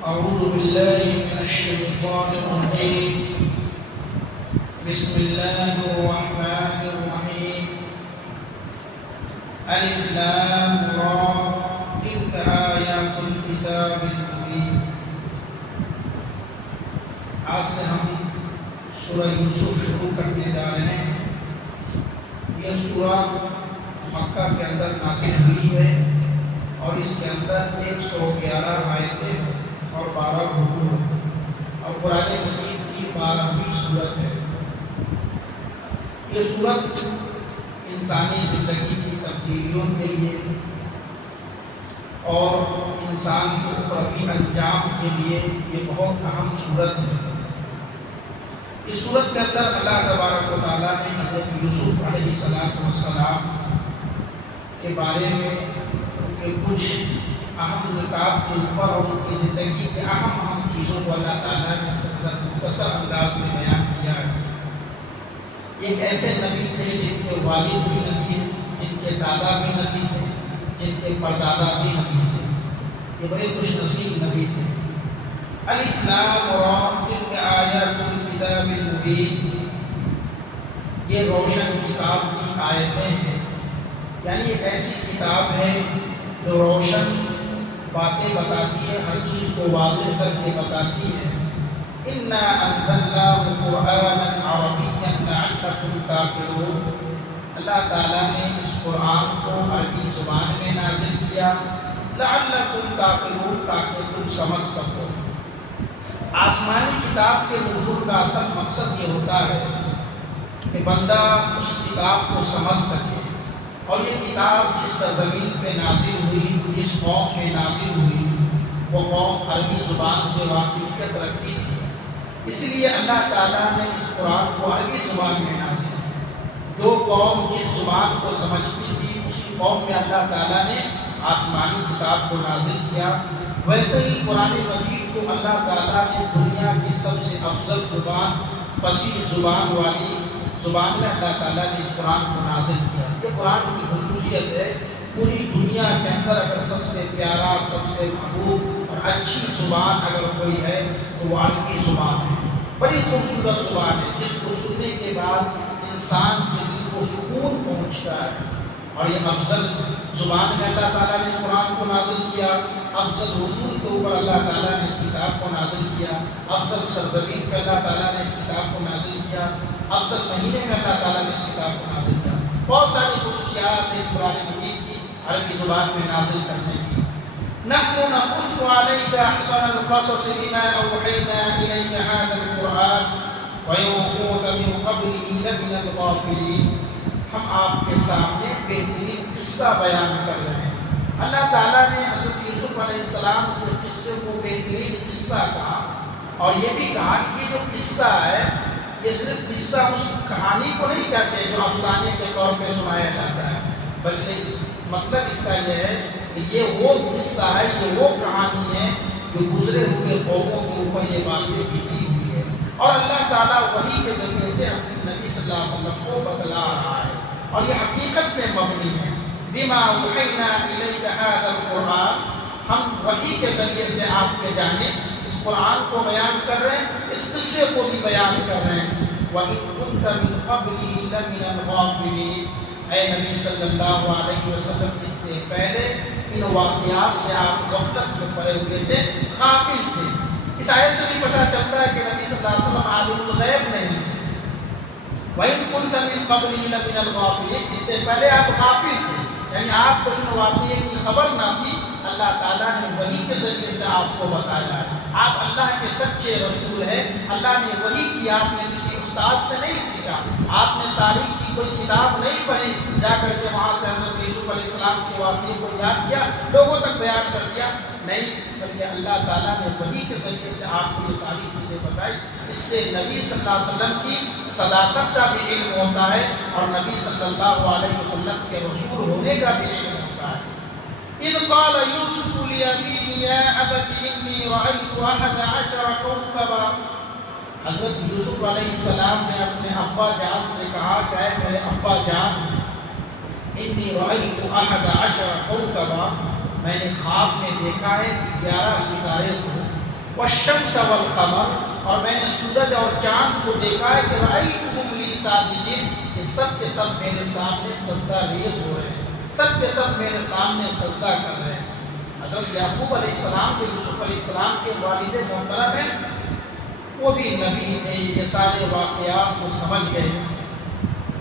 أعوذ بالله من الشيطان الرجيم. بسم الله الرحمن الرحيم. ألف لام را تلك آيات الكتاب المبين. آج سے ہم سورہ یوسف شروع کرنے جا رہے ہیں. یہ سورہ مکہ کے اندر نازل ہوئی ہے اور اس کے اندر 111 آیتیں اور 12 رکوع ہیں اور قرآن مجید کی 12ویں سورت ہے. یہ سورت انسانی زندگی کی تبدیلیوں کے لیے اور انسان کے اخروی انجام کے لیے یہ بہت اہم سورت ہے. اس سورت کے اندر اللہ تبارک و تعالیٰ نے حضرت یوسف علیہ السلام کے بارے میں ان کے کچھ اہم نکات کے اوپر اور ان کی زندگی کے اہم چیزوں کو اللہ تعالیٰ نے اس کے اندر مختصر انداز میں بیان کیا ہے. ایک ایسے نبی تھے جن کے والد بھی نبی ہیں، جن کے دادا بھی نبی تھے، جن کے پردادا بھی نبی تھے. یہ بڑے خوش نصیب نبی تھے. الف لام را تلک آیات الکتاب المبین. یہ روشن کتاب کی آیتیں ہیں، یعنی ایک ایسی کتاب ہے جو روشن باتیں بتاتی ہے، ہر چیز کو واضح کر کے بتاتی ہے. انا انزلناه قرآنا عربیا لعلکم تعقلون. اللہ تعالیٰ نے اس قرآن کو عربی زبان میں نازل کیا، لعلکم تعقلون، تاکہ تم سمجھ سکو. آسمانی کتاب کے نزول کا اصل مقصد یہ ہوتا ہے کہ بندہ اس کتاب کو سمجھ سکے. اور یہ کتاب جس سرزمین پہ نازل ہوئی، جس قوم پہ نازل ہوئی، وہ قوم عربی زبان سے واقفیت رکھتی تھی. اس لیے اللہ تعالیٰ نے اس قرآن کو عربی زبان میں نازل کیا. جو قوم جس زبان کو سمجھتی تھی، اسی قوم میں اللہ تعالیٰ نے آسمانی کتاب کو نازل کیا. ویسے ہی قرآن مجید کو اللہ تعالیٰ نے دنیا کی سب سے افضل زبان، فصیح زبان والی زبان میں اللہ تعالیٰ نے اس قرآن کو نازل کیا. یہ قرآن کی خصوصیت ہے. پوری دنیا کے اندر اگر سب سے پیارا، سب سے محبوب اور اچھی زبان اگر کوئی ہے تو وہ عربی زبان ہے. بڑی خوبصورت زبان ہے جس کو سننے کے بعد انسان کے دل کو سکون پہنچتا ہے. اور یہ افضل زبان میں اللہ تعالیٰ نے اس قرآن کو نازل کیا. افضل رسول کے اوپر اللہ تعالیٰ نے اس کتاب کو نازل کیا. افضل سرزمین پہ اللہ تعالیٰ نے اس کتاب کو نازل کیا. افضل مہینے میں اللہ تعالیٰ نے اس کتاب کو نازل کیا. بہت ساری خصوصیات ہیں اس قرآن مجید کی عربی زبان میں نازل کرنے کی. نحن نقص عليك احسن القصص بما اوحينا اليك هذا القرآن وإن كنت من قبله لمن الغافلين. ہم آپ کے سامنے بہترین قصہ بیان کر رہے ہیں. اللہ تعالیٰ نے حضرت یوسف علیہ السلام کے قصے کو بہترین قصہ کہا اور یہ بھی کہا کہ یہ جو قصہ ہے یہ صرف قصہ اس کہانی کو نہیں کہتے جو افسانے کے طور پہ سنایا جاتا ہے، بلکہ مطلب اس کا یہ ہے کہ یہ وہ قصہ ہے، یہ وہ کہانی ہے جو گزرے ہوئے قوموں کے اوپر یہ باتیں بیتی ہوئی ہے. اور اللہ تعالیٰ وحی کے ذریعے سے اپنے نبی صلی اللہ علیہ وسلم کو بتلا رہا ہے اور یہ حقیقت پہ مبنی ہے. بما اوحینا الیک ھذا القرآن، ہم وحی کے ذریعے سے آپ کے جانب اس قرآن کو بیان کر رہے ہیں، اس قصے کو بھی بیان کر رہے ہیں. وَإِن كُنْتَ مِن قَبْلِهِ لَمِنَ الْغَافِلِينَ. اے نبی صلی اللہ علیہ وسلم، اس سے پہلے ان واقعات سے آپ غفلت میں پڑے ہوئے تھے، غافل تھے. اس آیت سے بھی پتہ چلتا ہے کہ نبی صلی اللہ علیہ وسلم عالم الغیب نہیں تھے. وَإِن كُنْتَ مِن قَبْلِهِ لَمِنَ الْغَافِلِينَ، اس سے پہلے آپ غافل تھے، یعنی آپ کو ان واقعے کی خبر نہ تھی. اللہ تعالیٰ نے وحی کے ذریعے سے آپ کو بتایا ہے. آپ اللہ کے سچے رسول ہیں. اللہ نے وحی کی، آپ نے کسی استاد سے نہیں سیکھا، آپ نے تاریخ کی کوئی کتاب نہیں پڑھی جا کر کے وہاں سے حضرت یوسف علیہ السلام کے واقعے کو یاد کیا، لوگوں تک بیان کر دیا. نہیں، بلکہ اللہ تعالیٰ نے وحی کے ذریعے سے آپ کو یہ ساری چیزیں بتائی. اس سے نبی صلی اللہ علیہ وسلم کی صداقت کا بھی علم ہوتا ہے اور نبی صلی اللہ علیہ وسلم کے رسول ہونے کا بھی علم ہوتا ہے. اذ قال یوسف لأبیہ یا ابت انی رأیت 11 کوکبا. حضرت یوسف علیہ السلام نے اپنے ابا جان سے کہا کہ اے میرے ابا جان، انی رأیت 11 کوکبا، میں نے خواب میں دیکھا ہے کہ 11 ستارے کو والشمس والقمر، اور میں نے سورج اور چاند کو دیکھا ہے کہ رأیتہم لی ساجدین، کہ سب کے سب میرے سامنے سجدہ ریز ہو رہے ہیں، سب کے سب میرے سامنے سجدہ کر رہے ہیں۔ حضرت یعقوب علیہ السلام کے، یوسف علیہ السلام کے والد محترم ہیں، وہ بھی نبی تھے، یہ سارے واقعات کو سمجھ گئے۔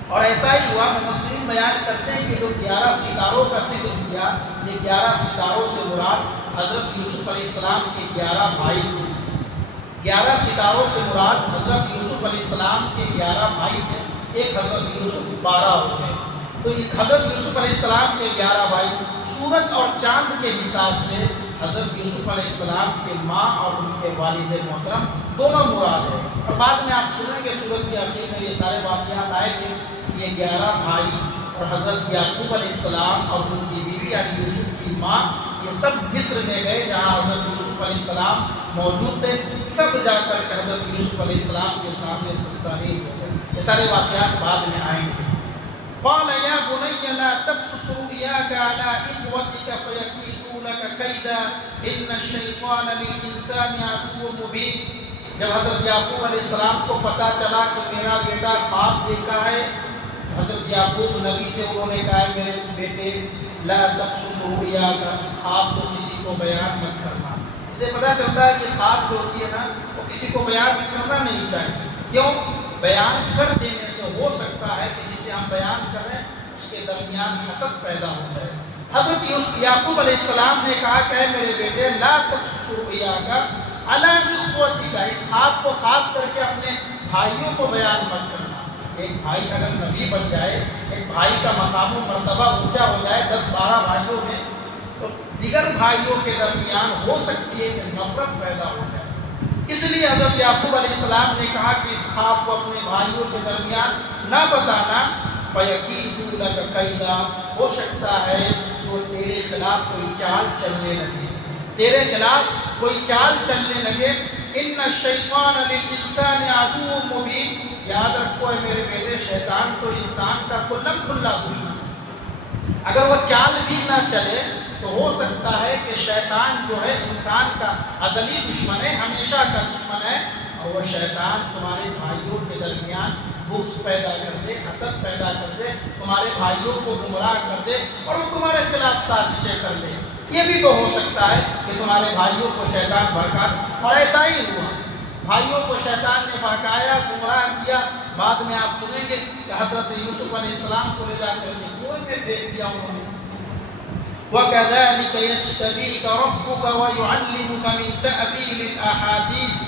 اور ایسا ہی ہوا، مفسرین بیان کرتے ہیں کہ جو 11 ستاروں کا ذکر کیا، یہ 11 ستاروں سے مراد حضرت یوسف علیہ السلام کے 11 بھائی تھے۔ 11 ستاروں سے مراد حضرت یوسف علیہ السلام کے 11 بھائی تھے، ایک حضرت یوسف 12 ہو گئے۔ تو حضرت یوسف علیہ السلام کے 11 بھائی، سورج اور چاند کے حساب سے حضرت یوسف علیہ السلام کے ماں اور ان کے والد محترم دونوں مراد ہیں۔ اور بعد میں آپ سنیں گے سورت کے آخر میں یہ سارے واقعات آئے تھے، یہ 11 بھائی اور حضرت یعقوب علیہ السلام اور ان کی بیوی یعنی یوسف کی ماں، یہ سب مصر میں گئے جہاں حضرت یوسف علیہ السلام موجود تھے، سب جا کر کے حضرت یوسف علیہ السلام کے سامنے سجدہ ریز ہو گئے۔ یہ سارے واقعات بعد میں آئیں گے۔ قال یا بنی لا تقصص رؤیاک علی اخوتک فیکیدوا لک کیدا ان الشیطان للانسان عدو مبین۔ جب حضرت یعقوب علیہ السلام کو پتہ چلا کہ میرا بیٹا خواب دیکھا ہے، حضرت یعقوب نبی تھے، انہوں نے کہا میرے بیٹے لا تقصص رؤیاک، اس خواب کو کسی کو بیان مت کرنا۔ اسے پتہ چلتا ہے کہ خواب جو ہوتی ہے نا، وہ کسی کو بیان کرنا نہیں چاہیے۔ کیوں؟ بیان کر دینے سے ہو سکتا ہے کہ جسے ہم بیان کریں اس کے درمیان حسد پیدا ہو جائے۔ حضرت یعقوب علیہ السلام نے کہا کہ اے میرے بیٹے لا تقصص رؤیاک علی اخوتک، اس خواب کو خاص کر کے اپنے بھائیوں کو بیان مت کرنا۔ ایک بھائی اگر نبی بن جائے، ایک بھائی کا مقام و مرتبہ اونچا ہو جائے 10-12 بھائیوں میں، تو دیگر بھائیوں کے درمیان ہو سکتی ہے کہ نفرت پیدا ہو جائے۔ اس لیے حضرت یعقوب علیہ السلام نے کہا کہ اس خواب کو اپنے بھائیوں کے درمیان نہ بتانا، فَيَكِيدُوا لَكَ كَيْدًا، ہو سکتا ہے کہ وہ تیرے خلاف کوئی چال چلنے لگے، تیرے خلاف کوئی چال چلنے لگے۔ ان الشیطان للانسان عدو مبین، یاد رکھو اے میرے بیٹے، شیطان تو انسان کا کھلم کھلا دشمن ہے۔ اگر وہ چال بھی نہ چلے تو ہو سکتا ہے کہ شیطان جو ہے انسان کا ازلی دشمن ہے، ہمیشہ کا دشمن ہے، اور وہ شیطان تمہارے بھائیوں کے درمیان بغض پیدا کر دے، حسد پیدا کر دے، تمہارے بھائیوں کو گمراہ کر دے اور وہ تمہارے خلاف سازشیں کر دے۔ یہ بھی تو ہو سکتا ہے کہ تمہارے بھائیوں کو شیطان بہکا، اور ایسا ہی ہوا، بھائیوں کو شیطان نے بہکایا، گمراہ کیا۔ بعد میں آپ سنیں گے کہ حضرت یوسف علیہ السلام کو لے جا کر کے کنویں میں پھینک دیا انہوں نے۔ وَكَذَلِكَ يَجْتَبِيكَ رَبُّكَ وَيُعَلِّمُكَ مِن تَأْوِيلِ الْأَحَادِيثِ،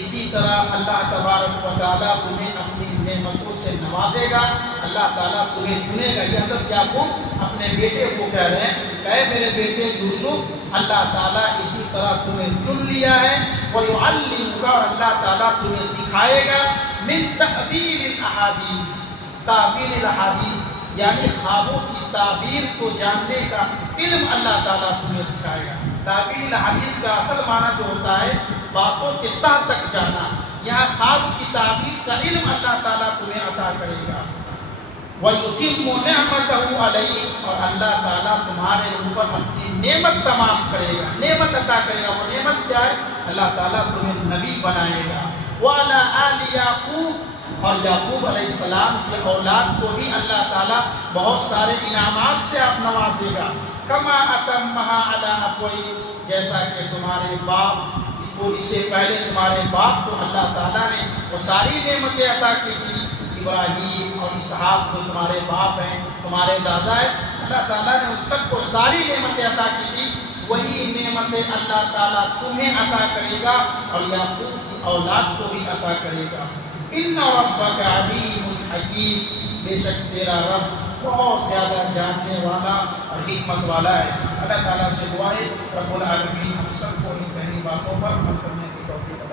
اسی طرح اللہ تبارک و تعالیٰ تمہیں اپنی نعمتوں سے نوازے گا، اللہ تعالیٰ تمہیں چنے گا۔ یہ حضرت یعقوب اپنے بیٹے کو کہہ رہے ہیں کہ اے میرے بیٹے یوسف، اللہ تعالیٰ اسی طرح تمہیں چن لیا ہے، وَيُعَلِّمُكَ، اور اللہ تعالیٰ تمہیں سکھائے گا، من تأویل الاحادیث، تعبیر الاحادیث یعنی خوابوں کی تعبیر کو جاننے کا علم اللہ تعالیٰ تمہیں سکھائے گا۔ تعبیر الاحادیث کا اصل معنی جو ہوتا ہے باتوں کے تہ تک جانا، یہاں خواب کی تعبیر کا علم اللہ تعالیٰ تمہیں عطا کرے گا۔ وَيُتِمُّ نِعْمَتَهُ عَلَيْكَ، اور اللہ تعالیٰ تمہارے اوپر اپنی نعمت تمام کرے گا، نعمت عطا کرے گا۔ وہ نعمت کیا ہے؟ اللہ تعالیٰ تمہیں نبی بنائے گا۔ وَعَلَىٰ آلِ يَعْقُوبَ، اور یعقوب علیہ السلام کے اولاد کو بھی اللہ تعالیٰ بہت سارے انعامات سے آپ نوازے گا۔ کما اتمها علی ابویک، جیسا کہ تمہارے باپ اس سے پہلے تمہارے باپ کو اللہ تعالیٰ نے وہ ساری نعمتیں عطا کی تھی، ابراہیم اور اسحاق جو تمہارے باپ ہیں، تمہارے دادا ہیں، اللہ تعالیٰ نے ان سب کو ساری نعمتیں عطا کی تھی، وہی نعمتیں اللہ تعالیٰ تمہیں عطا کرے گا اور یعقوب کی اولاد کو بھی عطا کرے گا۔ ان ربک علیم حکیم، بے شک تیرا رب بہت زیادہ جاننے والا اور حکمت والا ہے۔ اللہ تعالیٰ سے دعا ہے رب العالمین ہم سب کو ان پہلی باتوں پر عمل کرنے کی توفیق عطا